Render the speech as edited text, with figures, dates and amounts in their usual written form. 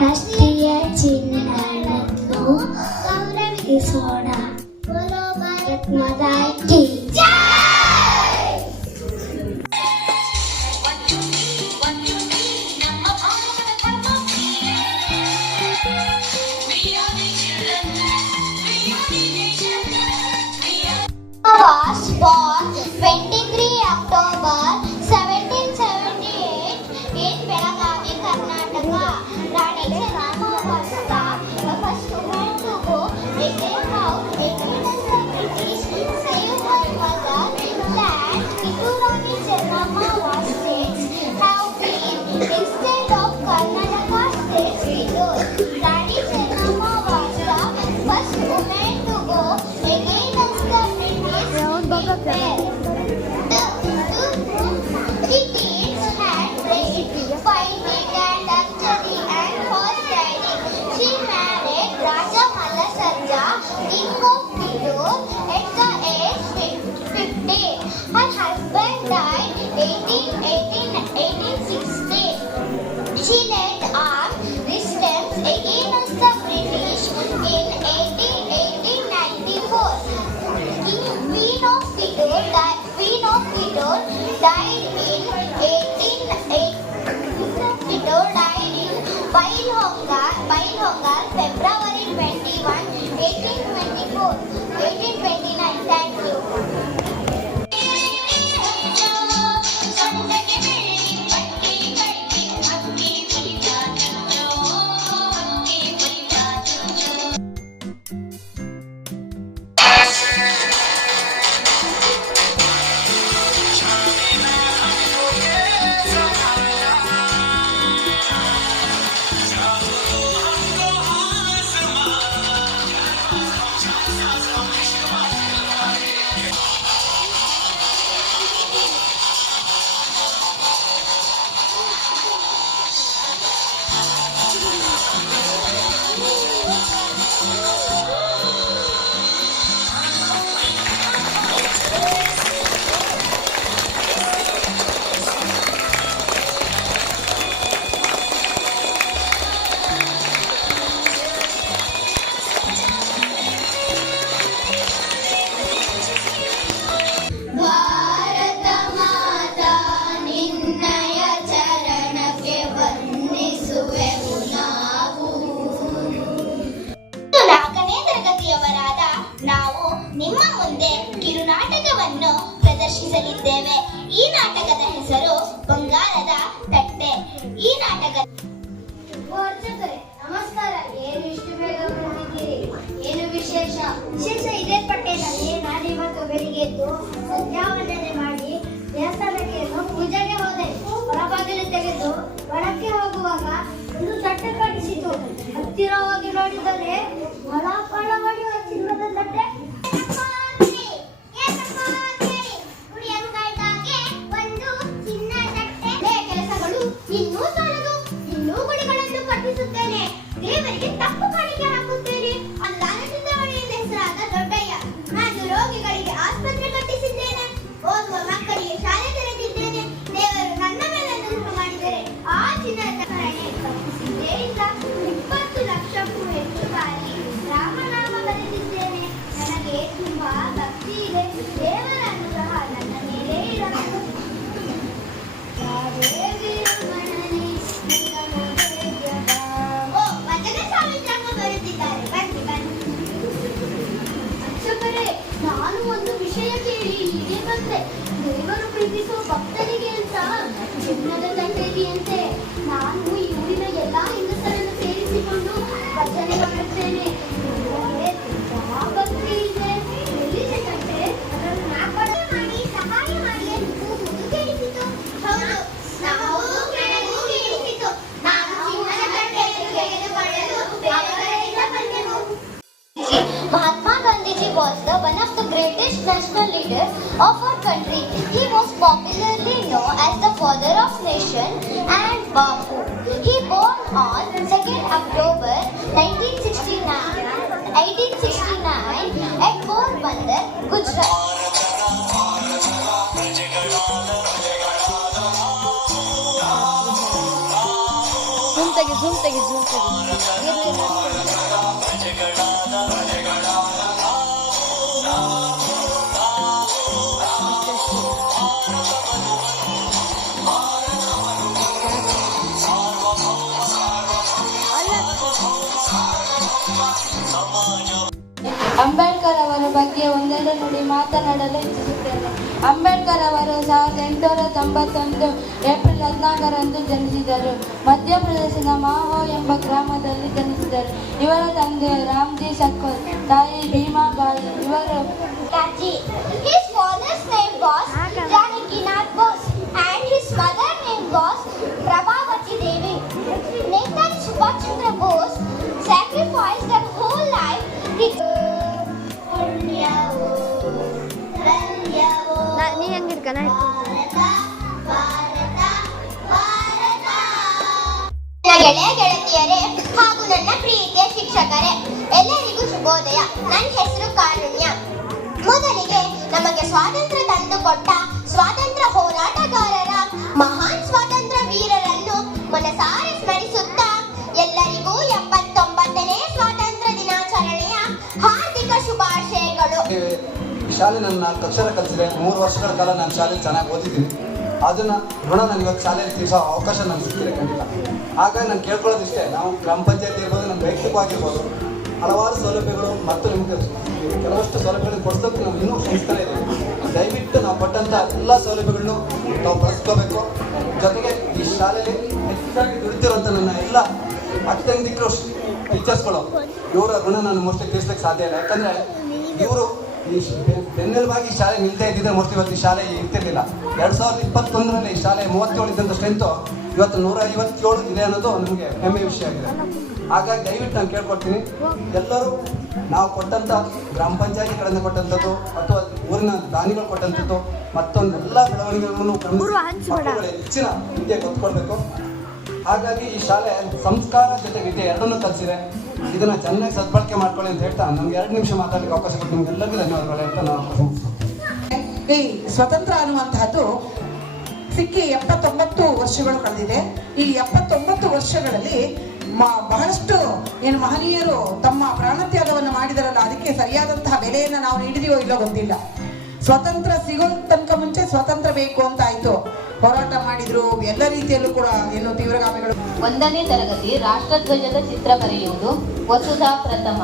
ರಾಷ್ಟ್ರೀಯ ಚಿಹ್ನೆಯನ್ನು ಗೌರವಿಸೋಣ. ಭಾರತ್ ಮಾತಾ ಕಿ ಜೈ. Was born 23 October 1778 in Belagavi, Karnataka. Rani Chennamma was the first woman to go against the British, save her mother land. Rani Chennamma was states have been instead of Karnataka states below. Rani Chennamma was the first woman to go against the British had played fighting and archery and horse riding. She married Raja Malasarja, King of Bidur, at the age 50. Her husband died 1860. She led armed resistance against the British in 1894. Queen of Bidur died in Bailhongal, February 21, 1829. Thank you. ನಿಮ್ಮ ಮುಂದೆ ಕಿರುನಾಟಕವನ್ನು ಪ್ರದರ್ಶಿಸಲಿದ್ದೇವೆ. ಈ ನಾಟಕದ ಹೆಸರು ಬಂಗಾರದ ತಟ್ಟೆ. ಈ ನಾಟಕ ನಮಸ್ಕಾರ. ಏನು ಇಷ್ಟು ಬೇಗ ಬಂದಿದ್ದೀರಿ? ಏನು ವಿಶೇಷ? ವಿಶೇಷ ಇದೆ ಪಟ್ಟೇನಲ್ಲಿ. ನಾನಿವತ್ತು ಬೆಳಿಗ್ಗೆ ಎದ್ದು ಸಂಧ್ಯಾವಂದನೆ ಮಾಡಿ ದೇವಸ್ಥಾನಕ್ಕೆ ಪೂಜೆಗೆ ಹೋದೆ. ಹೊರಬಾಗಿಲು ತೆಗೆದು ಒಳಕ್ಕೆ ಹೋಗುವಾಗ ಒಂದು ತಟ್ಟೆ ಕಾಣಿಸಿತು. ಹತ್ತಿರ ಹೋಗಿ ನೋಡಿದರೆ ಫಳ ಹೊಡೆಯುವ ಚಿನ್ನದ ತಟ್ಟೆ. ದೇವರಿಗೆ ತಪ್ಪು ಕಾಣಿಕೆ ಹಾಕುತ್ತೇನೆ. ಅಲ್ಲಾನದಿಂದ ಹೊಳೆಯಿಂದ ಹೆಸರಾದ ದೊಡ್ಡಯ್ಯ. ನಾನು ರೋಗಿಗಳಿಗೆ ಆಸ್ಪತ್ರೆ ಕಟ್ಟಿಸಿದ್ದೇನೆ. ಓದುವ ಮಕ್ಕಳಿಗೆ ಶಾಲೆ ತೆರೆದಿದ್ದೇನೆ. ದೇವರು ನನ್ನ ಮೇಲೆ ಅನುಗ್ರಹ ಮಾಡಿದರೆ ಆ ಚಿನ್ನದ ತರಣೆ ತಪ್ಪಿಸಿದ್ದೇ ಇಲ್ಲ. 20 ಲಕ್ಷಕ್ಕೂ ಹೆಚ್ಚು ಬಾರಿ ರಾಮನಾಮ ಬರೆದಿದ್ದೇನೆ. ನನಗೆ ತುಂಬಾ ಭಕ್ತಿ ಇದೆ. ದೇವರ ಅನುಗ್ರಹ ನನ್ನ ಮೇಲೆ ಇರಬೇಕು. ನಾನು ಒಂದು ವಿಷಯ ಕೇಳಿ ಇಲ್ಲಿಗೆ ಬಂದೆ. ದೇವರು ಪ್ರೀತಿಸುವ ಭಕ್ತರಿಗೆ ಅಂತ ಚಿನ್ನದ ತಟ್ಟೆಯಂತೆ ನಾನು ಈ ಊರಿನ ಎಲ್ಲಾ ಹೆಂಗಸರನ್ನು ಸೇರಿಸಿಕೊಂಡು ಭಜನೆ ಮಾಡುತ್ತೇನೆ. ಭಕ್ತಿ ಇದೆ. ಎಲ್ಲಿದೆ ತಟ್ಟೆ? ಅದನ್ನು ನಾಪತ್ತೆ ಮಾಡಿ ಸಹಾಯ ಮಾಡಿ ಎಂದು ಕೇಳಿಸಿತು. ಹೌದು, ನಾವು ಕೇಳಿಸಿತು. ನಾನು ಚಿನ್ನದ ತಟ್ಟೆಯನ್ನು ತೆಗೆದುಕೊಳ್ಳಲು ಅವರಿಂದ ಬಂದೆವು. Mahatma Gandhiji was one of the greatest national leaders of our country. He was popularly known as the father of nation and Bapu. He born on 2nd October 1869 at Porbandar, Gujarat. ತೆಗಿ zoom ತೆಗಿ ಅಂಬೇಡ್ಕರ್ ಅವರ ಬಗ್ಗೆ ಒಂದೆರಡು ನುಡಿ ಮಾತನಾಡಲು ಇಚ್ಛಿಸುತ್ತೇನೆ. ಅಂಬೇಡ್ಕರ್ ಅವರು 1891 April 14ರಂದು ಜನಿಸಿದರು. ಮಧ್ಯಪ್ರದೇಶದ ಮಾಹೋ ಎಂಬ ಗ್ರಾಮದಲ್ಲಿ ಜನಿಸಿದರು. ಇವರ ತಂದೆ ರಾಮ್ಜಿ ಸಕ್ಕೋಲ್, ತಾಯಿ ಭೀಮಾಬಾಯಿ. ಇವರು His father's name was Janakinath Bose and his mother name was Prabhavati Devi. Netaji Subhash Chandra Bose sacrificed their whole life. ನೀ ಹೆಂಗಿರ್ಕನ ಗೆಳೆಯ ಗೆಳತಿಯರೇ ಹಾಗೂ ನನ್ನ ಪ್ರೀತಿಯ ಶಿಕ್ಷಕರೇ, ಎಲ್ಲರಿಗೂ ಶುಭೋದಯ. ನನ್ನ ಹೆಸರು ಕಾರುಣ್ಯ. ಮೊದಲಿಗೆ ನಮಗೆ ಸ್ವಾತಂತ್ರ್ಯ ತಂದುಕೊಟ್ಟ ಸ್ವಾತಂತ್ರ್ಯ ಹೋರಾಟಗಾರರ ಮಹಾನ್ ಸ್ವಾತಂತ್ರ್ಯ ವೀರರನ್ನು ಮನಸಾರೆ ಸ್ಮರಿಸುತ್ತಾ ಎಲ್ಲರಿಗೂ 79ನೇ ಸ್ವಾತಂತ್ರ್ಯ ದಿನಾಚರಣೆಯ ಹಾರ್ದಿಕ ಶುಭಾಶಯಗಳು. ಶಾಲೆ ನನ್ನ 4 ಅಕ್ಷರ ಕಲಿಸಿದೆ. 3 ವರ್ಷಗಳ ಕಾಲ ನಾನು ಶಾಲೆಯಲ್ಲಿ ಚೆನ್ನಾಗಿ ಓದಿದ್ದೀನಿ. ಅದನ್ನು ಋಣ ನನಗೆ ಇವತ್ತು ಶಾಲೆಯಲ್ಲಿ ತೀರಿಸೋ ಅವಕಾಶ ನನಗೆ ಸಿಕ್ಕಿದೆ ಖಂಡಿತ. ಹಾಗಾಗಿ ನಾನು ಕೇಳ್ಕೊಳ್ಳೋದು ಇಷ್ಟೇ, ನಾವು ಗ್ರಾಮ ಪಂಚಾಯತ್ ಇರ್ಬೋದು, ನಮ್ಮ ವೈಯಕ್ತಿಕವಾಗಿರ್ಬೋದು, ಹಲವಾರು ಸೌಲಭ್ಯಗಳು ಮತ್ತು ನಿಮಗೆ ಕೆಲವಷ್ಟು ಸೌಲಭ್ಯಗಳನ್ನು ಕೊಡಿಸೋಕ್ಕೆ ನಾವು ಇನ್ನೂ ಶ್ರಮಿಸ್ತಾನೆ ಇದ್ದೀವಿ. ದಯವಿಟ್ಟು ನಾವು ಕೊಟ್ಟಂಥ ಎಲ್ಲ ಸೌಲಭ್ಯಗಳನ್ನು ನಾವು ಬಳಸ್ಕೋಬೇಕು. ಜೊತೆಗೆ ಈ ಶಾಲೆಯಲ್ಲಿ ಹೆಚ್ಚಾಗಿ ದುಡಿತಿರುವಂಥ ನನ್ನ ಎಲ್ಲ ಅಕ್ಕ ತಂಗಿದಿಕ್ಕರು ಟೀಚರ್ಸ್ಗಳು, ಇವರ ಋಣ ನಾನು ಮೋಸ್ಟ್ಲಿ ತೀರಿಸ್ಲಿಕ್ಕೆ ಸಾಧ್ಯ ಇಲ್ಲ. ಯಾಕಂದರೆ ಇವರು ಈ ಬೆನ್ನೆಲುಬಾಗಿ ಈ ಶಾಲೆ ನಿಲ್ತಾ ಇದ್ದಿದ್ರೆ ಮೋಸ್ಟ್ಲಿ ಇವತ್ತು ಈ ಶಾಲೆ ಇರ್ತಿರ್ಲಿಲ್ಲ. 2021ರಲ್ಲಿ ಈ ಶಾಲೆ 37 ಇದ್ದಂಥ ಸ್ಟ್ರೆಂತು ಇವತ್ತು 157 ಇದೆ ಅನ್ನೋದು ನಮಗೆ ಹೆಮ್ಮೆ ವಿಷಯ ಆಗಿದೆ. ಹಾಗಾಗಿ ದಯವಿಟ್ಟು ನಾನು ಕೇಳ್ಕೊಡ್ತೀನಿ, ಎಲ್ಲರೂ ನಾವು ಕೊಟ್ಟಂಥ ಗ್ರಾಮ ಪಂಚಾಯತಿ ಕಡೆಯಿಂದ ಕೊಟ್ಟಂಥದ್ದು ಅಥವಾ ಊರಿನ ದಾನಿಗಳು ಕೊಟ್ಟಂಥದ್ದು ಮತ್ತೊಂದೆಲ್ಲ ಬೆಳವಣಿಗೆಗಳನ್ನು ಹೆಚ್ಚಿನ ವಿದ್ಯೆ ಗೊತ್ತುಕೊಡ್ಬೇಕು. ಹಾಗಾಗಿ ಈ ಶಾಲೆ ಸಂಸ್ಕಾರ ಜೊತೆ ವಿದ್ಯೆ ಎರಡನ್ನೂ ಕಲಿಸಿದೆ. ಇದನ್ನು ಚೆನ್ನಾಗಿ ಸದ್ಬಳಕೆ ಮಾಡ್ಕೊಳ್ಳಿ ಅಂತ ಹೇಳ್ತಾ ನಮ್ಗೆ 2 ನಿಮಿಷ ಮಾತಾಡಲಿಕ್ಕೆ ಅವಕಾಶ ಕೊಟ್ಟು ನಿಮ್ಗೆಲ್ಲರಿಗೂ ಧನ್ಯವಾದಗಳು ಅಂತ ನಾನು. ಈ ಸ್ವತಂತ್ರ ಅನ್ನುವಂತಹದ್ದು ಸಿಕ್ಕಿ 79 ವರ್ಷಗಳು ಕಳೆದಿದೆ. ಈ 79 ವರ್ಷಗಳಲ್ಲಿ ಬಹಳಷ್ಟು ಏನು ಮಹನೀಯರು ತಮ್ಮ ಪ್ರಾಣತ್ಯಾಗವನ್ನು ಮಾಡಿದರಲ್ಲ, ಅದಕ್ಕೆ ಸರಿಯಾದಂತಹ ಬೆಲೆಯನ್ನು ನಾವು ನೀಡಿದೀವೋ ಇಲ್ಲೋ ಗೊತ್ತಿಲ್ಲ. ಸ್ವತಂತ್ರ ಸಿಗೋ ತನಕ ಮುಂಚೆ ಸ್ವತಂತ್ರ ಬೇಕು ಅಂತ ಆಯ್ತು, ಹೋರಾಟ ಮಾಡಿದ್ರು. ಎಲ್ಲ ರೀತಿಯಲ್ಲೂ ಕೂಡ ಏನು ತೀವ್ರಗಾಮಿಗಳು. 1ನೇ ತರಗತಿ ರಾಷ್ಟ್ರಧ್ವಜದ ಚಿತ್ರ ಬರೆಯುವುದು ವಸುಧಾ ಪ್ರಥಮ.